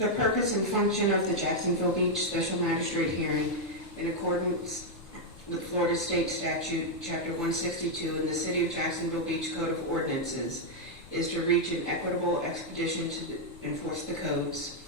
The purpose and function of the Jacksonville Beach Special Magistrate hearing, in accordance with Florida State Statute, Chapter 162, and the City of Jacksonville Beach Code of Ordinances, is to reach an equitable expedition to enforce the codes.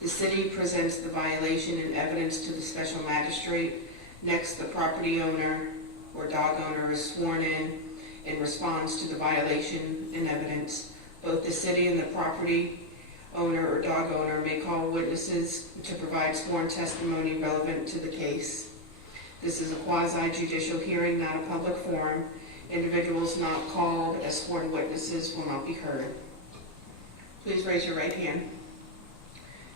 The city presents the violation and evidence to the special magistrate. Next, the property owner or dog owner is sworn in response to the violation and evidence. Both the city and the property owner or dog owner may call witnesses to provide sworn testimony relevant to the case. This is a quasi-judicial hearing, not a public forum. Individuals not called as sworn witnesses will not be heard. Please raise your right hand.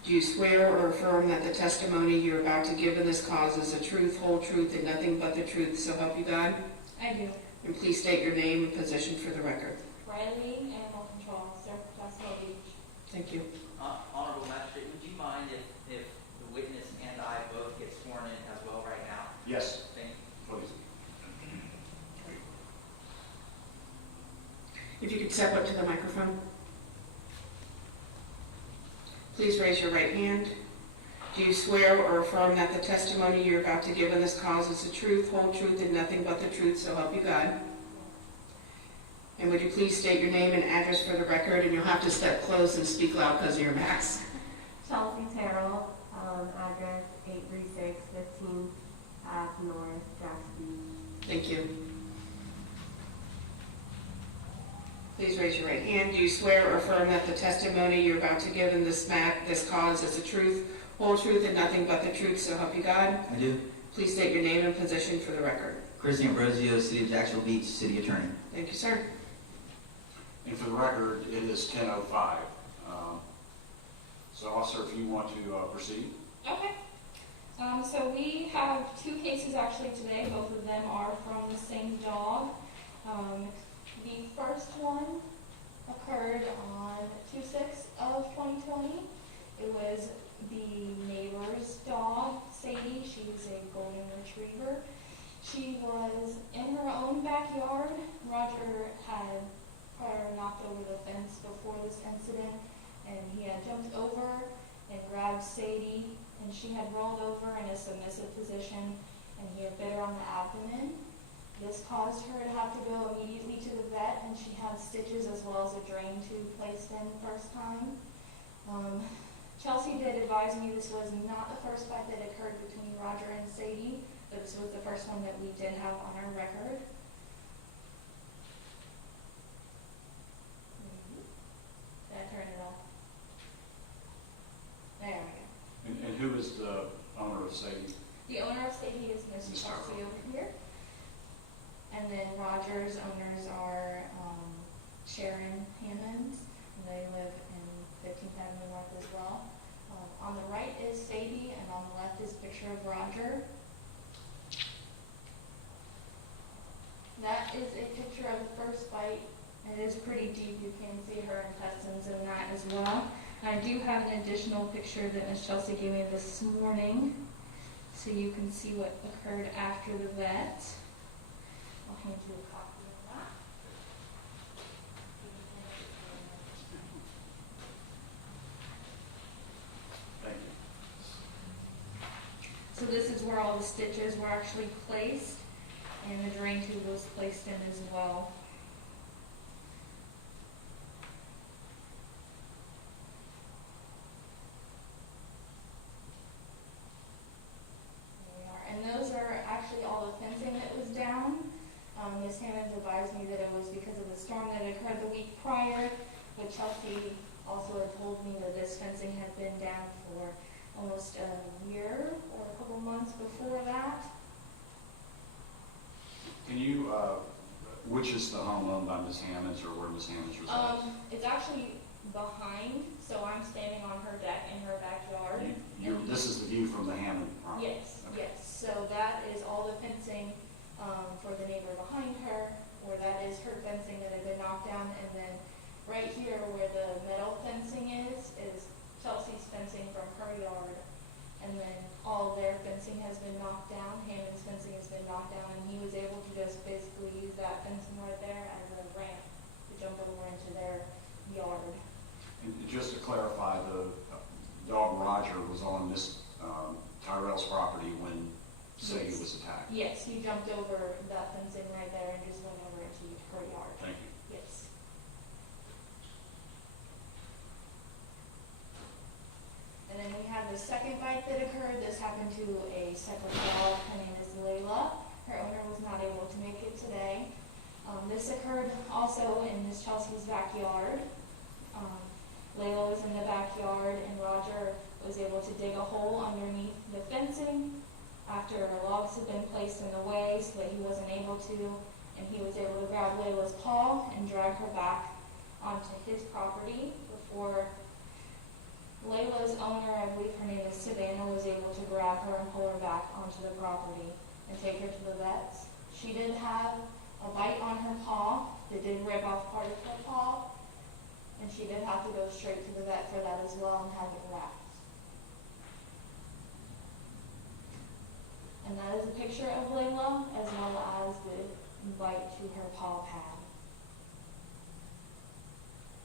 Do you swear or affirm that the testimony you're about to give in this cause is the truth, whole truth, and nothing but the truth, so help you God? I do. And please state your name and position for the record. Riley, Animal Control Officer, Jacksonville Beach. Thank you. Honorable Magistrate, would you mind if the witness and I both get sworn in as well right now? Yes, Thank you. please. If you could step up to the microphone. Please raise your right hand. Do you swear or affirm that the testimony you're about to give in this cause is the truth, whole truth, and nothing but the truth, so help you God? And would you please state your name and address for the record, and you'll have to step close and speak loud because of your mask. Chelsea Terrell, address 836 15th Ave North, Jackson. Thank you. Please raise your right hand. Do you swear or affirm that the testimony you're about to give in this cause is the truth, whole truth, and nothing but the truth, so help you God? I do. Please state your name and position for the record. Chris Ambrosio, City of Jacksonville Beach, City Attorney. Thank you, sir. And for the record, it is 10:05. So, officer, if you want to proceed. Okay. So we have two cases actually today. Both of them are from the same dog. The first one occurred on 2/6 of 2020. It was the neighbor's dog, Sadie. She's a golden retriever. She was in her own backyard. Roger had her knocked over the fence before this incident, and he had jumped over and grabbed Sadie, and she had rolled over in a submissive position, and he had bit her on the abdomen. This caused her to have to go immediately to the vet, and she had stitches as well as a drain tube placed in the first time. Chelsea did advise me this was not the first fight that occurred between Roger and Sadie, but this was the first one that we did have on our record. Did I turn it off? There we go. And who is the owner of Sadie? The owner of Sadie is Miss Miss Chelsea over here. And then Roger's owners are Sharon Hammonds, and they live in 15th Avenue North as well. On the right is Sadie, and on the left is a picture of Roger. That is a picture of the first bite. It is pretty deep. You can see her intestines in that as well. I do have an additional picture that Miss Chelsea gave me this morning, so you can see what occurred after the vet. I'll hand you a copy of that. Thank you. So this is where all the stitches were actually placed, and the drain tube was placed in as well. There we are. And those are actually all the fencing that was down. Ms. Hammonds advised me that it was because of the storm that occurred the week prior, but Chelsea also had told me that this fencing had been down for almost a year or a couple months before that. Can you, which is the home owned by Ms. Hammonds, or where Ms. Hammonds resides? It's actually behind, so I'm standing on her deck in her backyard. This is the view from the Hammond property? Yes, Okay. yes. So that is all the fencing for the neighbor behind her, or that is her fencing that had been knocked down. And then right here where the metal fencing is Chelsea's fencing from her yard. And then all their fencing has been knocked down. Hammond's fencing has been knocked down, and he was able to just basically use that fencing right there as a ramp to jump over into their yard. And just to clarify, the dog the second bite that occurred. This happened to a separate dog. Her name is Layla. Her owner was not able to make it today. This occurred also in Miss Chelsea's backyard. Layla was in the backyard and Roger was able to dig a hole underneath the fencing after logs had been placed in the way so that he wasn't able to, and he was able to grab Layla's paw and drag her back onto his property before Layla's owner, I believe her name is Savannah, was able to grab her and pull her back onto the property and take her to the vets. She did have a bite on her paw that did rip off part of her paw, and she did have to go straight to the vet for that as well and have it wrapped. And that is a picture of Layla as well as the bite to her paw pad.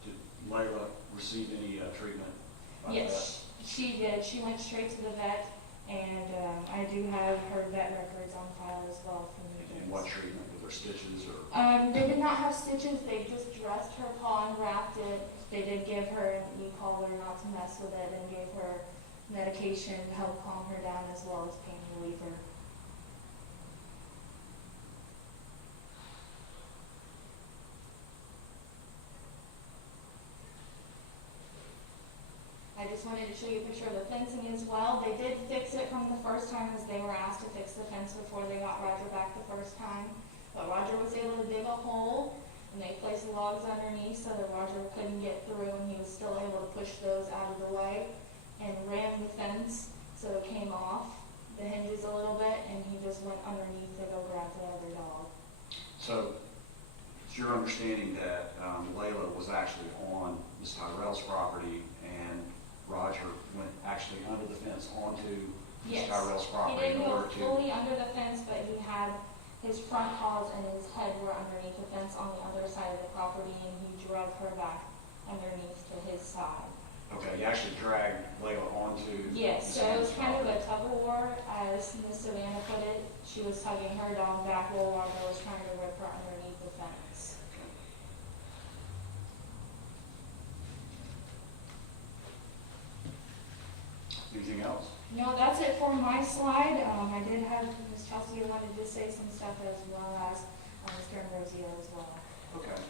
Did Layla receive any treatment? by the vet? Yes, she did. She went straight to the vet, and I do have her vet records on file as well from the And what treatment? Were there stitches or? They did not have stitches. They just dressed her paw and wrapped it. They did give her an e-collar not to mess with it and gave her medication to help calm her down as well as pain reliever. I just wanted to show you a picture of the fencing as well. They did fix it from the first time as they were asked to fix the fence before they got Roger back the first time. But Roger was able to dig a hole and they placed logs underneath so that Roger couldn't get through, and he was still able to push those out of the way and ram the fence so it came off the hinges a little bit, and he just went underneath to go grab the other dog. So it's your understanding that Layla was actually on Ms. Tyrell's property and Roger went actually under the fence onto Ms. Yes. Tyrell's He property didn't in go order to? fully under the fence, but he had his front paws and his head were underneath the fence on the other side of the property, and he drug her back underneath to his side. Okay, you actually dragged Layla onto? Yes, Ms. so it was Hammond's kind of a property. tug of war, as Miss Savannah put it. She was tugging her dog back while Roger was trying to rip her underneath the fence. Anything else? No, that's it for my slide. I did have Miss Chelsea wanted to say some stuff as well as Mr. Ambrosio as well. Okay.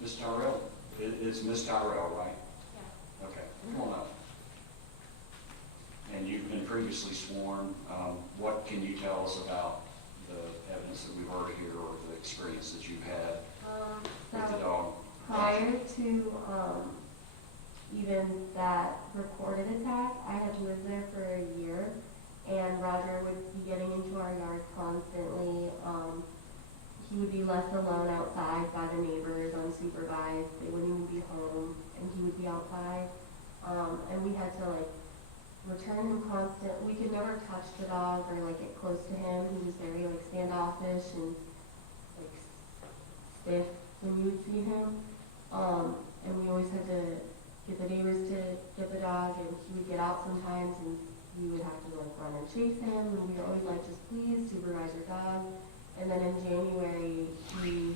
Ms. Tyrell? It's Ms. Tyrell, right? Yeah. Okay, come on up. And you've been previously sworn. What can you tell us about the evidence that we've heard here or the experience that you've had with the So dog? prior to even that recorded attack, I had lived there for a year, and Roger would be getting into our yard constantly. He would be left alone outside by the neighbors unsupervised. They wouldn't even be home, and he would be outside. And we had to return him constant. We could never touch the dog or get close to him. He was very standoffish and stiff when you would see him. And we always had to get the neighbors to get the dog, and he would get out sometimes, and we would have to run and chase him, and we were always just please supervise your dog. And then in January, he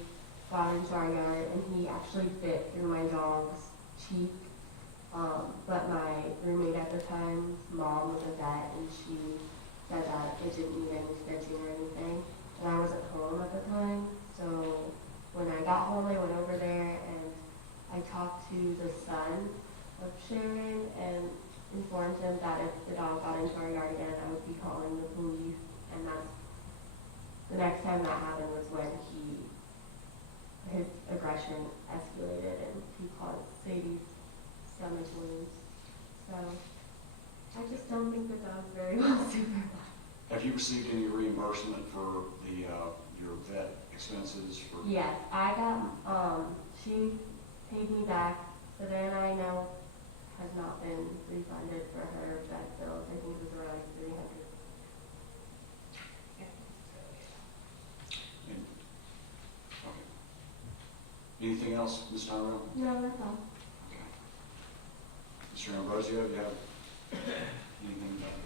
got into our yard, and he actually bit through my dog's cheek. But my roommate at the time, mom was a vet, and she said that it didn't need any stitching or anything. And I wasn't home at the time, so when I got home, I went over there and I talked to the son of Sharon and informed him that if the dog got into our yard again, I would be calling the police. And that's the next time that happened was when his aggression escalated and he caused Sadie's stomach wounds. So I just don't think the dog's very well supervised. Have you received any reimbursement for your vet expenses? Yes, I got, she paid me back. Savannah, I know, has not been refunded for her vet bills. I think it was around $300. Okay. Anything else, Ms. Tyrell? No, that's all. Okay. Mr. Ambrosio, do you have anything about it?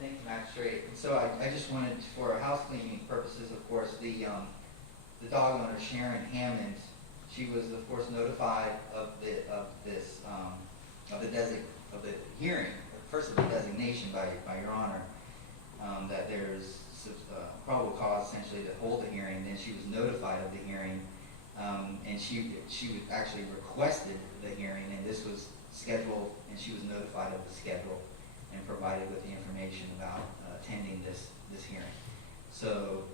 Thank you, Magistrate. And so I just wanted, for house cleaning purposes, of course, the dog owner, Sharon Hammond, she was, of course, notified of the hearing first of the designation by Your Honor, that there's probable cause essentially to hold a hearing. Then she was notified of the hearing, and she actually requested the hearing, and this was scheduled, and she was notified of the schedule and provided with the information about attending this hearing. So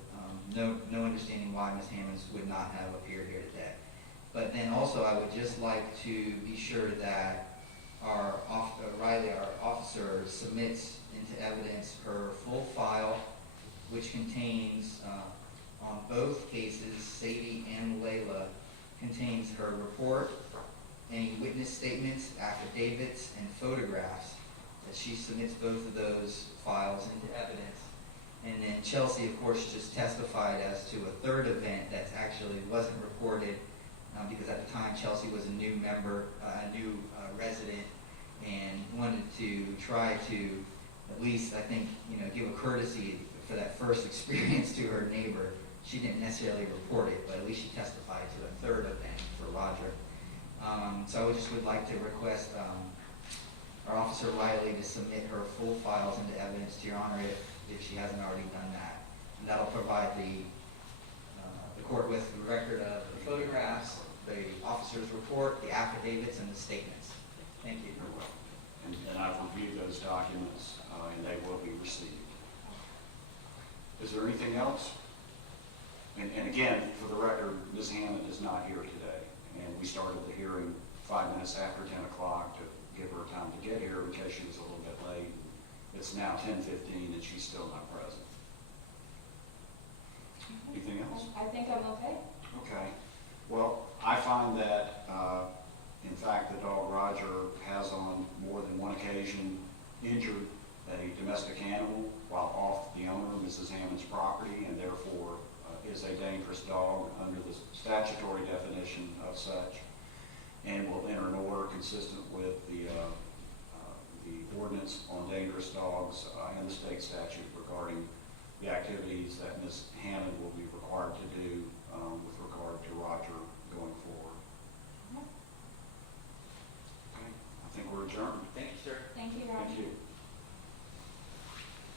no understanding why Ms. Hammonds would not have appeared here today. But then also I would just like to be sure that our officer submits into evidence her full file, which contains, on both cases, Sadie and Layla, contains her report, any witness statements, affidavits, and photographs, that she submits both of those files into evidence. And then Chelsea, of course, just testified as to a third event that actually wasn't reported, because at the time Chelsea was a new member, a new resident, and wanted to try to at least, I think, give a courtesy for that first experience to her neighbor. She didn't necessarily report it, but at least she testified to a third event for Roger. So I just would like to request our Officer Riley to submit her full files into evidence to Your Honor if she hasn't already done that. And that'll provide the court with the record of the photographs, the officer's report, the affidavits, and the statements. Thank you. Very well. And I've reviewed those documents, and they will be received. Is there anything else? And again, for the record, Ms. Hammond is not here today. And we started the hearing 5 minutes after 10 o'clock to give her time to get here in case she was a little bit late. It's now 10:15 and she's still not present. Anything else? I think I'm okay. Okay. Well, I find that, in fact, the dog Roger has on more than one occasion injured a domestic animal while off the owner, Mrs. Hammond's property, and therefore is a dangerous dog under the statutory definition of such, and will enter an order consistent with the ordinance on dangerous dogs and the state statute regarding the activities that Ms. Hammond will be required to do with regard to Roger going forward. Okay, I think we're adjourned. Thank you, sir. Thank you, Roger. Thank you.